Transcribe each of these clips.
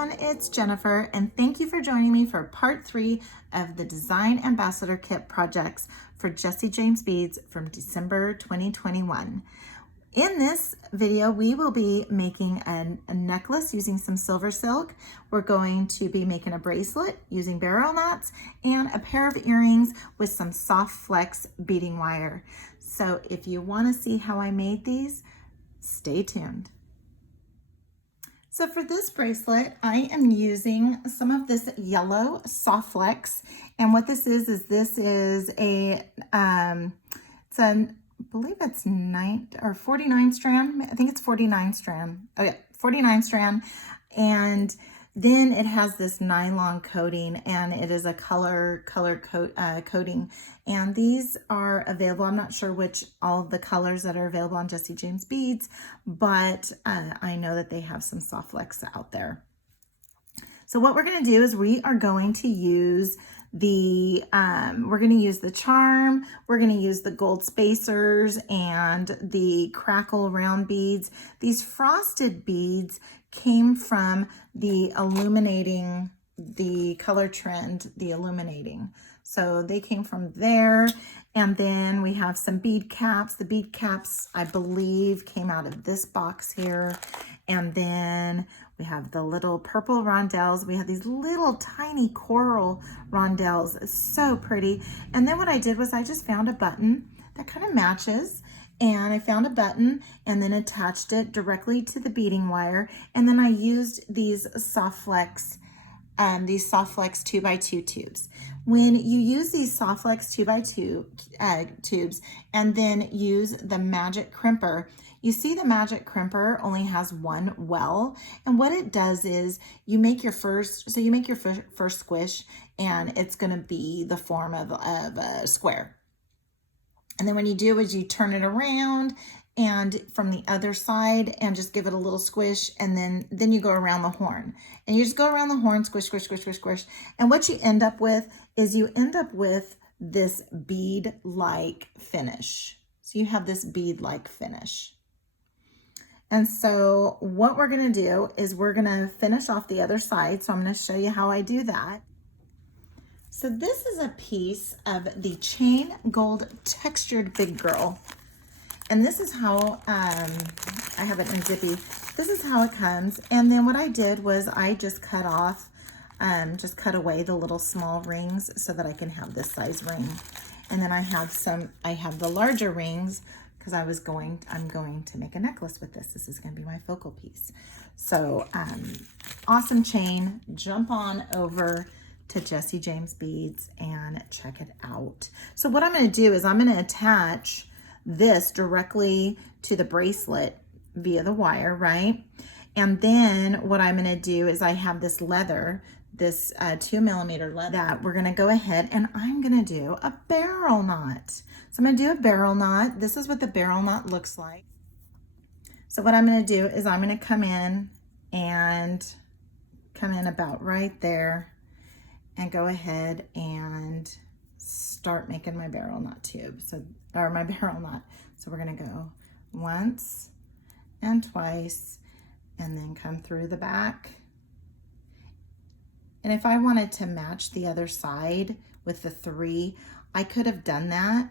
everyone, it's Jennifer, and thank you for joining me for part 3 of the Design Ambassador Kit projects for Jesse James Beads from December 2021. In this video, we will be making a necklace using some silver silk. We're going to be making a bracelet using barrel knots and a pair of earrings with some soft flex beading wire. So if you want to see how I made these, stay tuned. So for this bracelet, I am using some of this yellow soft flex. And what this is a, it's a, I believe it's 49 strand. I think it's 49 strand. Oh yeah, 49 strand. And then it has this nylon coating, and it is a color coating. And these are available. I'm not sure which all of the colors that are available on Jesse James Beads, but I know that they have some soft flex out there. So what we're going to do is we are going to use the charm, we're going to use the gold spacers and the crackle round beads. These frosted beads came from the Illuminating, the color trend, the Illuminating. So they came from there. And then we have some bead caps. The bead caps, I believe, came out of this box here. And then we have the little purple rondelles. We have these little tiny coral rondelles. It's so pretty. And then what I did was I just found a button that kind of matches. And I found a button and then attached it directly to the beading wire. And then I used these soft flex 2x2 tubes. When you use these soft flex 2x2 tubes and then use the magic crimper, you see the magic crimper only has one well, and what it does is you make your first squish, and it's going to be the form of a square. And then when you do is you turn it around and from the other side and just give it a little squish, and then you go around the horn. And you just go around the horn, squish, squish, squish, squish, squish. And what you end up with is this bead-like finish. So you have this bead-like finish. And so what we're going to do is we're going to finish off the other side. So I'm going to show you how I do that. So this is a piece of the chain gold textured big girl. And this is how, I have it in zippy. This is how it comes. And then what I did was I just cut away the little small rings so that I can have this size ring. And then I have the larger rings because I'm going to make a necklace with this. This is going to be my focal piece. So awesome chain. Jump on over to Jesse James Beads and check it out. So what I'm going to do is I'm going to attach this directly to the bracelet via the wire, right? And then what I'm going to do is I have this leather, this 2mm leather, that we're going to go ahead and I'm going to do a barrel knot. So I'm going to do a barrel knot. This is what the barrel knot looks like. So what I'm going to do is I'm going to come in about right there and go ahead and start making my barrel knot tube. My barrel knot. So we're going to go once and twice and then come through the back. And if I wanted to match the other side with the 3, I could have done that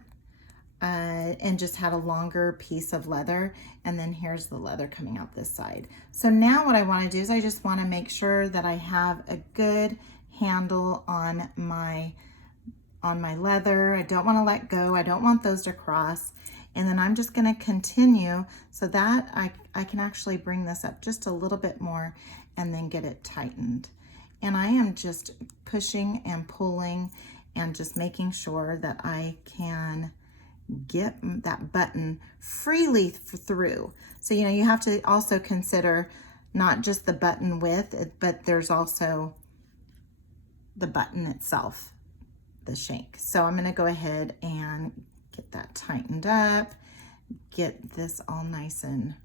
and just had a longer piece of leather, and then here's the leather coming out this side. So now what I want to do is I just want to make sure that I have a good handle on my leather. I don't want to let go. I don't want those to cross. And then I'm just going to continue so that I can actually bring this up just a little bit more and then get it tightened. And I am just pushing and pulling and just making sure that I can get that button freely through. So, you have to also consider not just the button width, but there's also the button itself, the shank. So I'm going to go ahead and get that tightened up, get this all nice and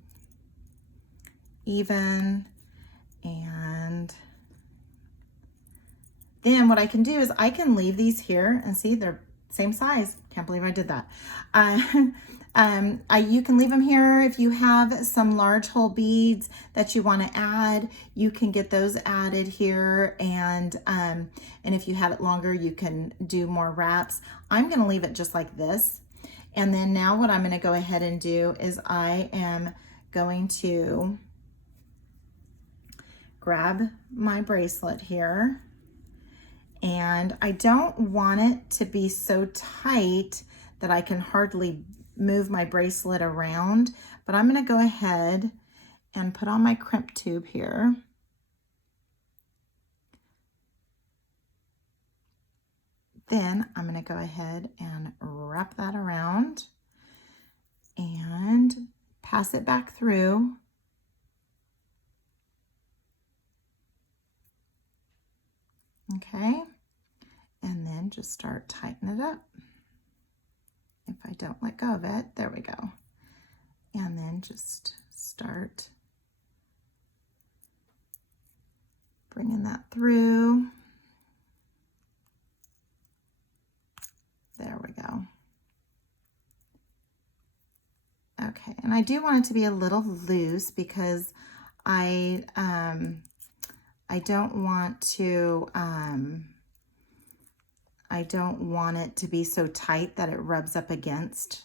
even, and then what I can do is I can leave these here and see they're same size. Can't believe I did that. You can leave them here. If you have some large hole beads that you want to add, you can get those added here. And if you have it longer, you can do more wraps. I'm going to leave it just like this. And then now what I'm going to go ahead and do is I am going to grab my bracelet here. And I don't want it to be so tight that I can hardly move my bracelet around, but I'm going to go ahead and put on my crimp tube here. Then I'm going to go ahead and wrap that around and pass it back through. Okay, and then just start tightening it up. If I don't let go of it, there we go. And then just start bringing that through. There we go. Okay, and I do want it to be a little loose because I don't want it to be so tight that it rubs up against.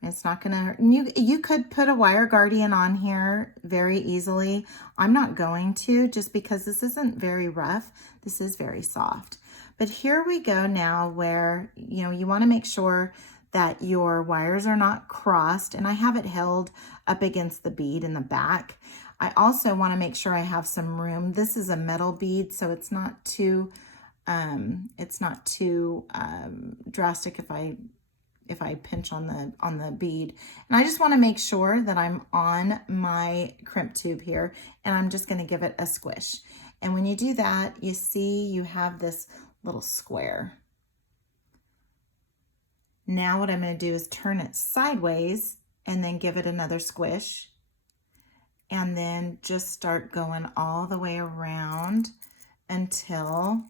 It's not gonna, you could put a wire guardian on here very easily. I'm not going to, just because this isn't very rough. This is very soft. But here we go now where, you want to make sure that your wires are not crossed, and I have it held up against the bead in the back. I also want to make sure I have some room. This is a metal bead, so it's not too drastic if I pinch on the bead. And I just want to make sure that I'm on my crimp tube here, and I'm just going to give it a squish. And when you do that, you see you have this little square. Now what I'm going to do is turn it sideways and then give it another squish, and then just start going all the way around until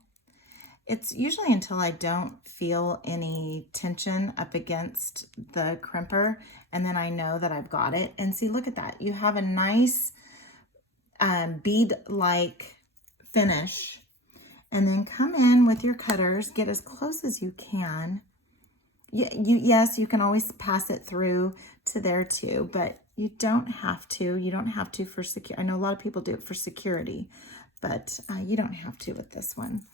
I don't feel any tension up against the crimper, and then I know that I've got it. And see, look at that. You have a nice bead-like finish. And then come in with your cutters, get as close as you can. Yes, you can always pass it through to there too, but you don't have to. You don't have to for security. I know a lot of people do it for security, but you don't have to with this one.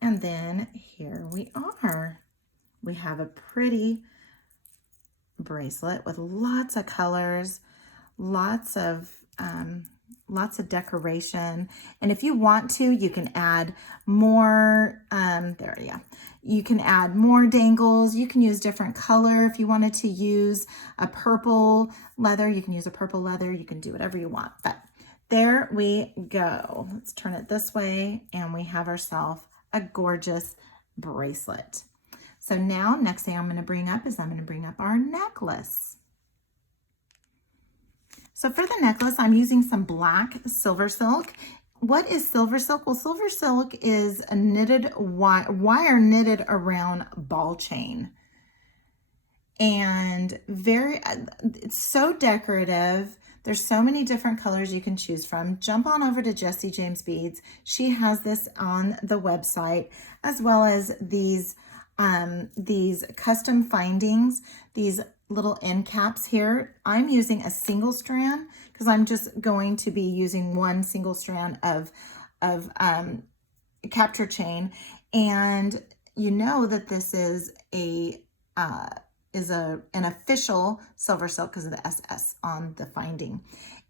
And then here we are. We have a pretty bracelet with lots of colors, lots of decoration. And if you want to, you can add more, you can add more dangles. You can use different color. If you wanted to use a purple leather, you can use a purple leather. You can do whatever you want. But there we go. Let's turn it this way, and we have ourselves a gorgeous bracelet. So now, next thing I'm going to bring up our necklace. So for the necklace, I'm using some black silver silk. What is silver silk? Well, silver silk is a knitted wire knitted around ball chain. And it's so decorative. There's so many different colors you can choose from. Jump on over to Jessie James Beads. She has this on the website, as well as these custom findings, these little end caps here. I'm using a single strand because I'm just going to be using one single strand of capture chain. And you know that this is an official silver silk because of the SS on the finding.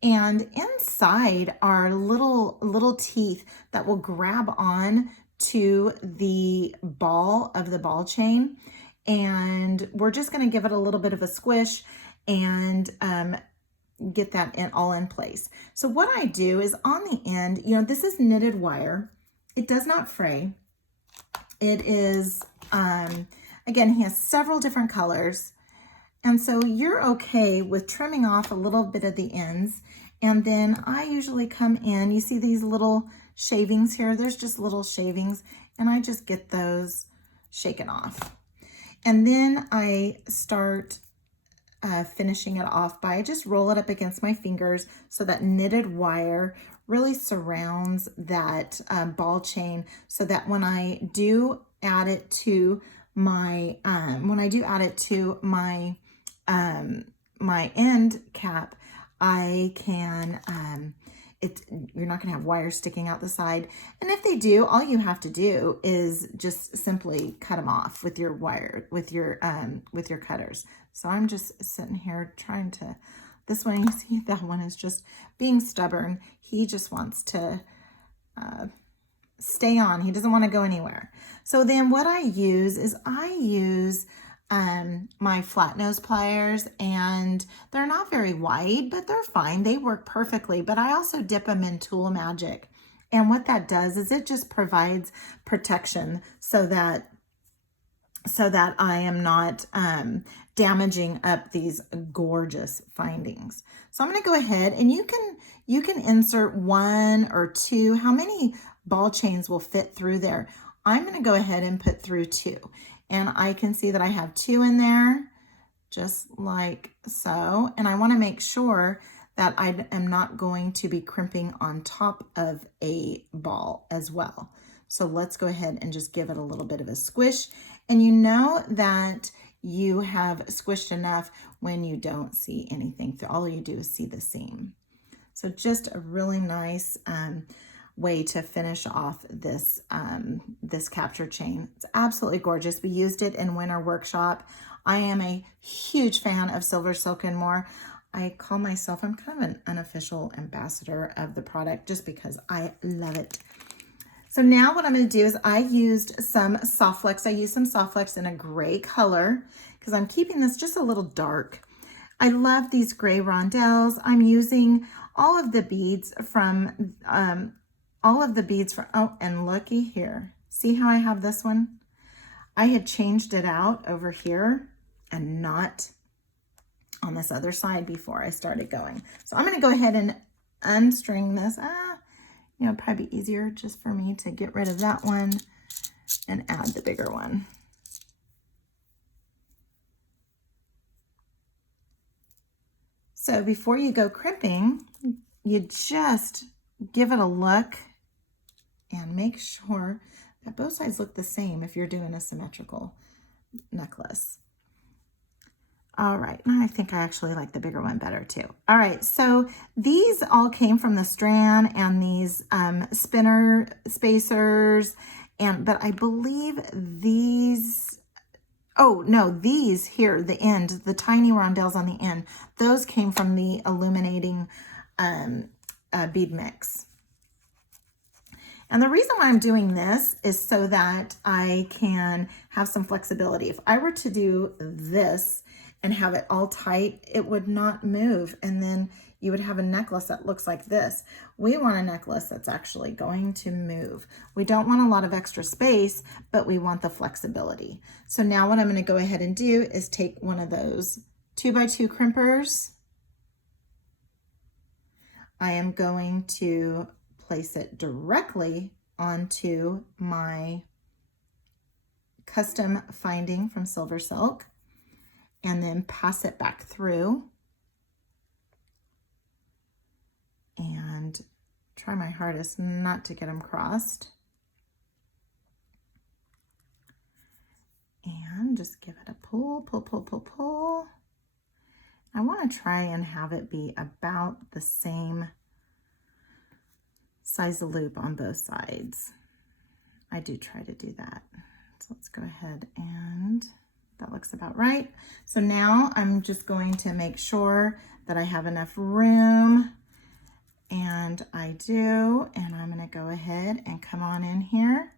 And inside are little teeth that will grab on to the ball of the ball chain. And we're just going to give it a little bit of a squish and get that all in place. So what I do is on the end, this is knitted wire. It does not fray. It is, again, he has several different colors. And so you're okay with trimming off a little bit of the ends. And then I usually come in, you see these little shavings here? There's just little shavings, and I just get those shaken off. And then I start finishing it off by, I just roll it up against my fingers so that knitted wire really surrounds that ball chain, so that when I do add it to my my end cap, I can you're not going to have wires sticking out the side. And if they do, all you have to do is just simply cut them off with your wire, with your cutters. So I'm just sitting here trying to, this one, you see, that one is just being stubborn. He just wants to stay on. He doesn't want to go anywhere. So then what I use is my flat nose pliers, and they're not very wide, but they're fine. They work perfectly, but I also dip them in Tool Magic. And what that does is it just provides protection so that I am not damaging up these gorgeous findings. So I'm going to go ahead, and you can insert 1 or 2. How many ball chains will fit through there? I'm going to go ahead and put through 2. And I can see that I have 2 in there, just like so. And I want to make sure that I am not going to be crimping on top of a ball as well. So let's go ahead and just give it a little bit of a squish. And you know that you have squished enough when you don't see anything. All you do is see the seam. So just a really nice way to finish off this this capture chain. It's absolutely gorgeous. We used it in Winter Workshop. I am a huge fan of Silversilk and More. I call myself, I'm kind of an unofficial ambassador of the product just because I love it. So now what I'm going to do is I used some Soft Flex. I used some Soft Flex in a gray color because I'm keeping this just a little dark. I love these gray rondelles. I'm using all of the beads from oh, and looky here. See how I have this one? I had changed it out over here and not on this other side before I started going. So I'm going to go ahead and unstring this. You know, it'd probably be easier just for me to get rid of that one and add the bigger one. So before you go crimping, you just give it a look and make sure that both sides look the same if you're doing a symmetrical necklace. All right, now I think I actually like the bigger one better too. All right, so these all came from the Strand and these spinner spacers, but I believe these, oh no, these here, the end, the tiny rondelles on the end, those came from the Illuminating bead mix. And the reason why I'm doing this is so that I can have some flexibility. If I were to do this and have it all tight, it would not move. And then you would have a necklace that looks like this. We want a necklace that's actually going to move. We don't want a lot of extra space, but we want the flexibility. So now what I'm going to go ahead and do is take one of those 2x2 crimpers. I am going to place it directly onto my custom finding from Silversilk, and then pass it back through and try my hardest not to get them crossed. And just give it a pull, pull, pull, pull, pull. I want to try and have it be about the same size of loop on both sides. I do try to do that. So let's go ahead, and that looks about right. So now I'm just going to make sure that I have enough room, and I do, and I'm going to go ahead and come on in here,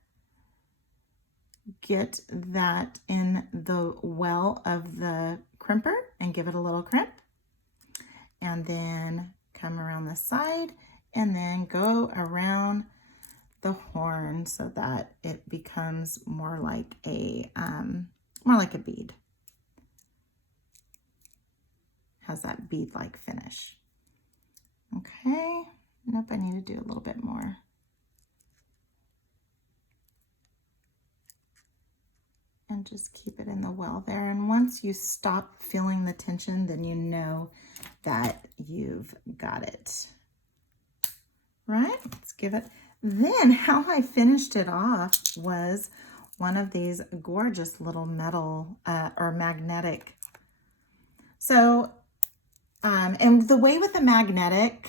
get that in the well of the crimper and give it a little crimp, and then come around the side and then go around the horn so that it becomes more like a bead. Has that bead-like finish. Okay, nope, I need to do a little bit more. And just keep it in the well there. And once you stop feeling the tension, then you know that you've got it. Right? Let's give it. Then how I finished it off was one of these gorgeous little metal or magnetic. So, and the way with the magnetic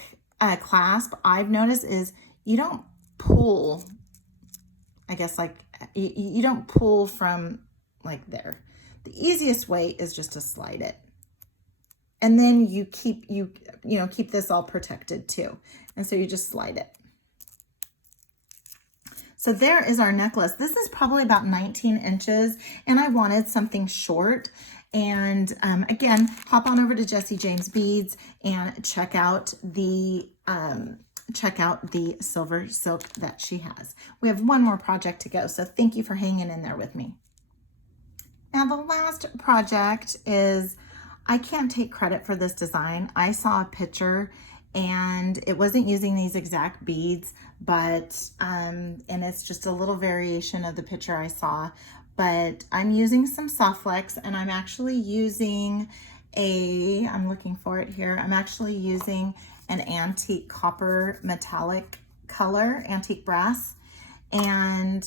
clasp, I've noticed is you don't pull, I guess, like you don't pull from like there. The easiest way is just to slide it. And then you keep, keep this all protected too. And so you just slide it. So there is our necklace. This is probably about 19 inches and I wanted something short. And again, hop on over to Jessie James Beads and check out the Silversilk that she has. We have one more project to go. So thank you for hanging in there with me. Now the last project is, I can't take credit for this design. I saw a picture and it wasn't using these exact beads, but, and it's just a little variation of the picture I saw, but I'm using some soft flex and I'm actually using I'm looking for it here. I'm actually using an antique copper metallic color, antique brass, and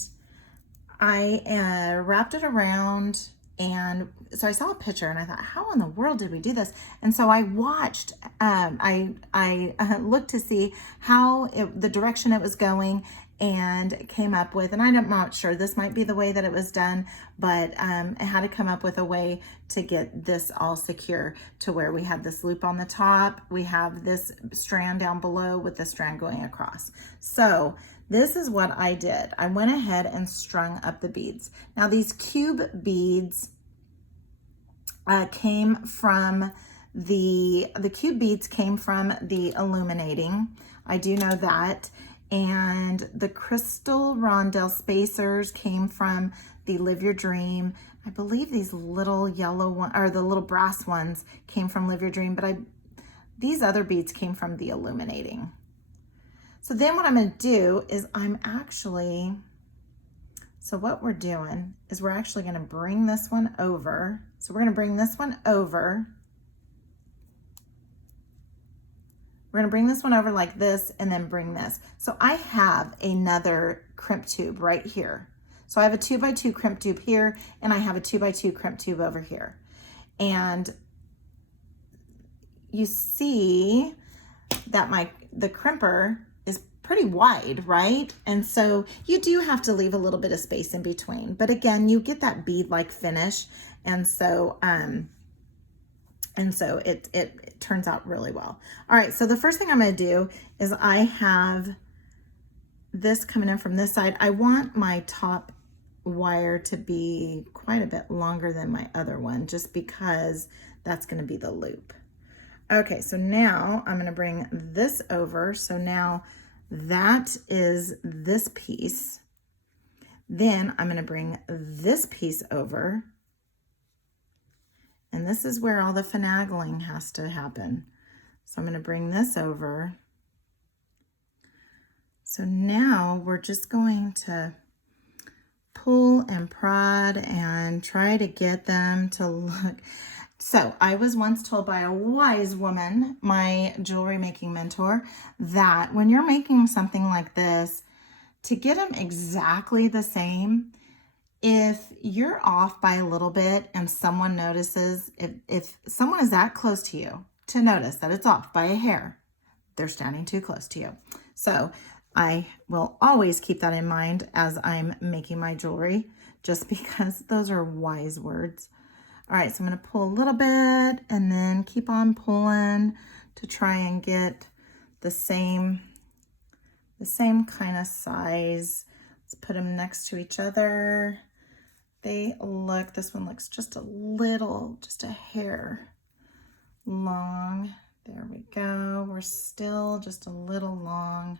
I wrapped it around. And so I saw a picture and I thought, how in the world did we do this? And so I watched, I looked to see how the direction it was going and came up with, and I'm not sure, this might be the way that it was done, but I had to come up with a way to get this all secure to where we had this loop on the top. We have this strand down below with the strand going across. So this is what I did. I went ahead and strung up the beads. Now these cube beads came from the cube beads came from the Illuminating. I do know that. And the crystal rondelle spacers came from the Live Your Dream. I believe these little yellow one, or the little brass ones, came from Live Your Dream, but these other beads came from the Illuminating. So then what I'm going to do is so what we're doing is we're actually going to bring this one over. So we're going to bring this one over. We're going to bring this one over like this and then bring this. So I have another crimp tube right here. So I have a 2x2 crimp tube here and I have a 2x2 crimp tube over here. And you see that the crimper is pretty wide, right? And so you do have to leave a little bit of space in between. But again, you get that bead-like finish. And so it turns out really well. All right, so the first thing I'm going to do is I have this coming in from this side. I want my top wire to be quite a bit longer than my other one, just because that's going to be the loop. Okay, so now I'm going to bring this over. So now that is this piece. Then I'm going to bring this piece over. And this is where all the finagling has to happen. So I'm going to bring this over. So now we're just going to pull and prod and try to get them to look. So I was once told by a wise woman, my jewelry making mentor, that when you're making something like this, to get them exactly the same, if you're off by a little bit and someone notices, if someone is that close to you to notice that it's off by a hair, they're standing too close to you. So I will always keep that in mind as I'm making my jewelry, just because those are wise words. All right, so I'm going to pull a little bit and then keep on pulling to try and get the same kind of size. Let's put them next to each other. This one looks just a hair long. There we go. We're still just a little long.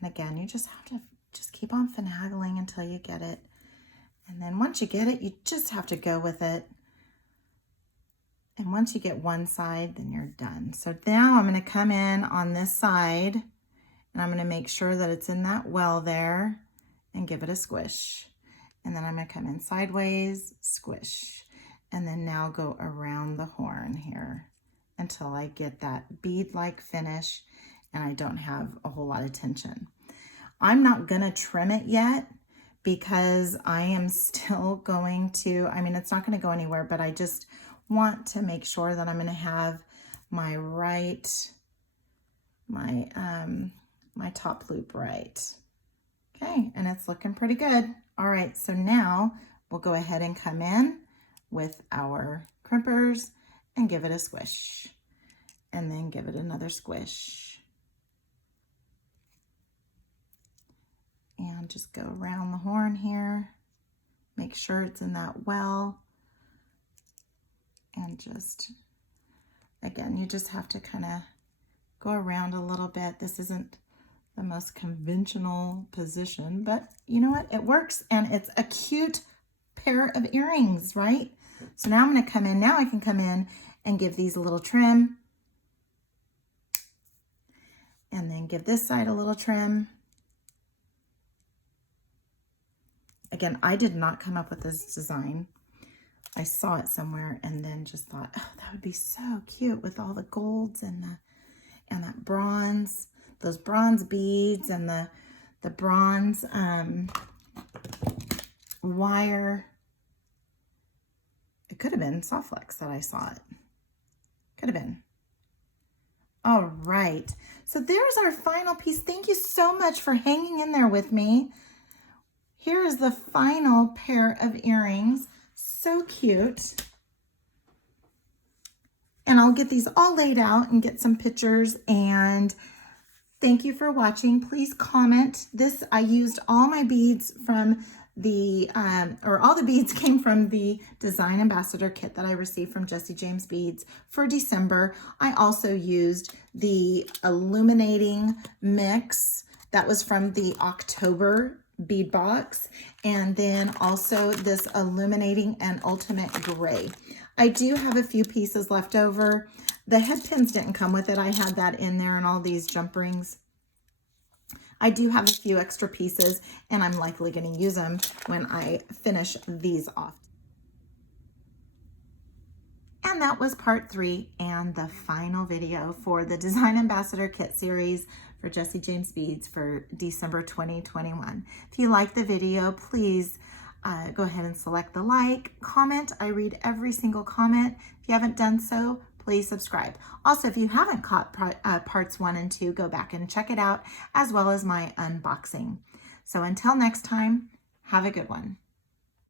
And again, you just have to just keep on finagling until you get it. And then once you get it, you just have to go with it. And once you get one side, then you're done. So now I'm going to come in on this side and I'm going to make sure that it's in that well there. and give it a squish. And then I'm going to come in sideways, squish, and then now go around the horn here until I get that bead-like finish and I don't have a whole lot of tension. I'm not going to trim it yet because I am still going to, I mean, it's not going to go anywhere, but I just want to make sure that I'm going to have my my top loop right. Okay, and it's looking pretty good. All right, so now we'll go ahead and come in with our crimpers and give it a squish, and then give it another squish. And just go around the horn here. Make sure it's in that well. And just, again, you just have to kind of go around a little bit. This isn't the most conventional position, but you know what? It works, and it's a cute pair of earrings, right? So now I'm going to come in. Now I can come in and give these a little trim. And then give this side a little trim. Again, I did not come up with this design. I saw it somewhere and then just thought, oh, that would be so cute with all the golds and that bronze, those bronze beads and the bronze wire. It could have been Soft Flex that I saw it. Could have been. All right, so there's our final piece. Thank you so much for hanging in there with me. Here is the final pair of earrings. So cute. And I'll get these all laid out and get some pictures. And thank you for watching. Please comment. This, I used all my beads from the, all the beads came from the Design Ambassador kit that I received from Jessie James Beads for December. I also used the Illuminating mix that was from the October bead box, and then also this Illuminating and Ultimate Gray. I do have a few pieces left over. The head pins didn't come with it. I had that in there and all these jump rings. I do have a few extra pieces, and I'm likely going to use them when I finish these off. And that was part 3 and the final video for the Design Ambassador Kit series for Jessie James Beads for December 2021. If you like the video, please go ahead and select the like, comment. I read every single comment. If you haven't done so, please subscribe. Also, if you haven't caught parts 1 and 2, go back and check it out, as well as my unboxing. So until next time, have a good one.